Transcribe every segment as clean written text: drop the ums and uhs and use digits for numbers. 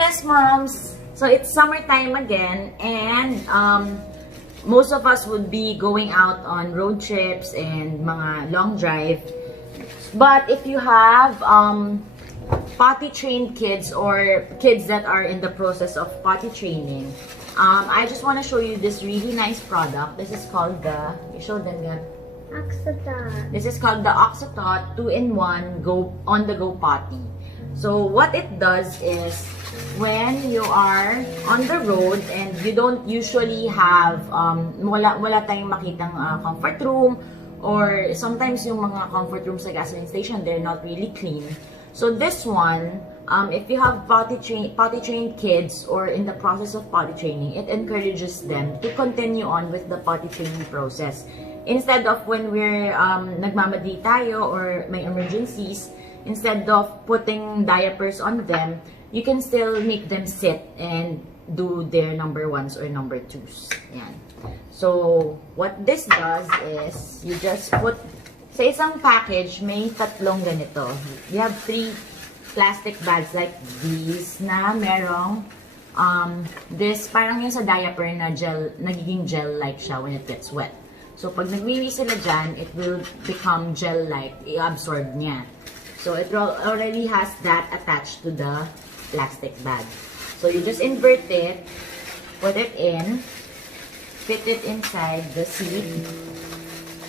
fairness, moms, so it's summertime again, and most of us would be going out on road trips and mga long drive. But if you have potty trained kids or kids that are in the process of potty training, I just want to show you this really nice product. This is called the, you showed them that? Oxo Tot. This is called the Oxo Tot 2-in-1 on-the-go potty. So what it does is, when you are on the road and you don't usually have, wala tayong makitang comfort room, or sometimes yung mga comfort rooms sa gasoline station, they're not really clean. So this one, if you have potty trained kids or in the process of potty training, it encourages them to continue on with the potty training process. Instead of when we're nagmamadali tayo or may emergencies, instead of putting diapers on them, you can still make them sit and do their number 1s or number 2s. Yan. So, what this does is, you just put, sa isang package, may tatlong ganito. You have 3 plastic bags like these na merong this, parang yung sa diaper na gel, nagiging gel-like siya when it gets wet. So, pag nagwiwi sila dyan, it will become gel-like, i-absorb niya. So, it already has that attached to the plastic bag. So, you just invert it, put it in, fit it inside the seat,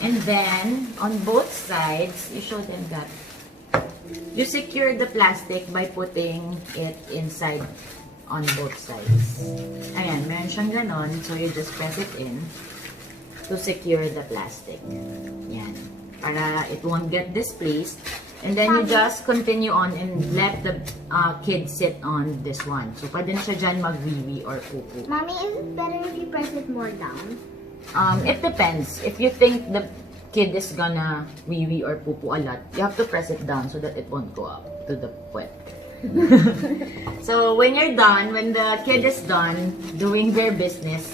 and then, on both sides, you show them that, you secure the plastic by putting it inside on both sides. Ayan, meron siyang ganon, so you just press it in to secure the plastic. Yan. Para it won't get displaced. And then you just continue on and let the kid sit on this one. So, pwede na siya dyan mag-wee-wee or poo-poo. Mommy, is it better if you press it more down? It depends. If you think the kid is gonna wee-wee or poo-poo a lot, you have to press it down so that it won't go up to the wet. So, when you're done, when the kid is done doing their business,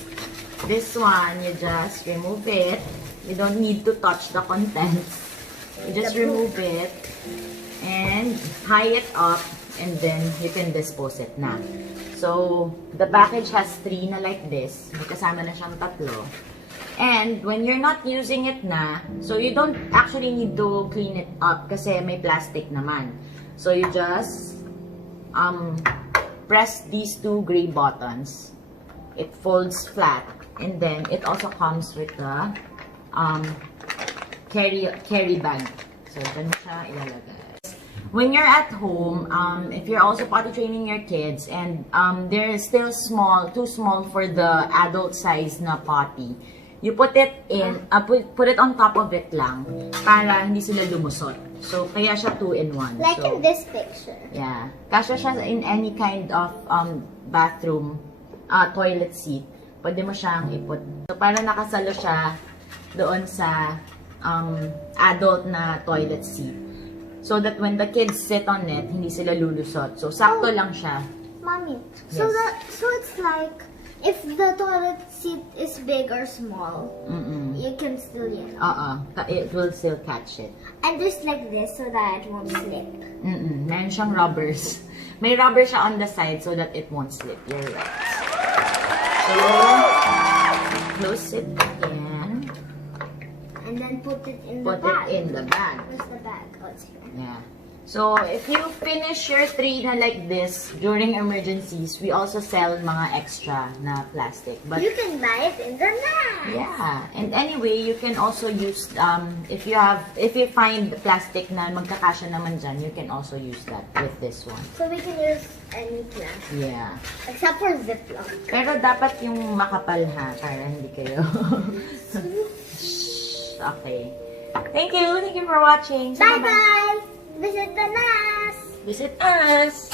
this one, you just remove it. You don't need to touch the contents. You just remove it and tie it up, and then you can dispose it na. So, the package has 3 na like this. May kasama na siyang 3. And when you're not using it na, so you don't actually need to clean it up kasi may plastic naman. So, you just press these 2 gray buttons. It folds flat, and then it also comes with the carry bag. So, ganun siya ilalagay. When you're at home, if you're also potty training your kids and they're still small, too small for the adult size na potty, you put it in, put it on top of it lang para hindi sila lumusot. So, kaya siya 2-in-1. Like so, in this picture. Yeah. Kasya siya in any kind of bathroom, toilet seat. Pwede mo siyang iput. So, para nakasalo siya doon sa adult na toilet seat. So that when the kids sit on it, hindi sila lulusot. So, sakto lang siya. Mommy, Yes. so it's like, if the toilet seat is big or small, you can still use it. It will still catch it. And just like this so that it won't slip. Meron siyang rubbers. May rubber siya on the side so that it won't slip. You're right. So, close it again. And then put it in the Put bag. it in the bag. Where's the bag? Oh, it's here. Yeah. So, if you finish your 3 na like this, during emergencies, we also sell mga extra na plastic. But You can buy it in the net. yeah, and anyway, you can also use, if you find plastic na magkakasya naman dyan, you can also use that with this one. So we can use any plastic. Yeah. Except for Ziploc. Pero dapat yung makapal ha, para hindi kayo. Okay. Thank you for watching. Bye-bye! Visit the NAS! Visit us!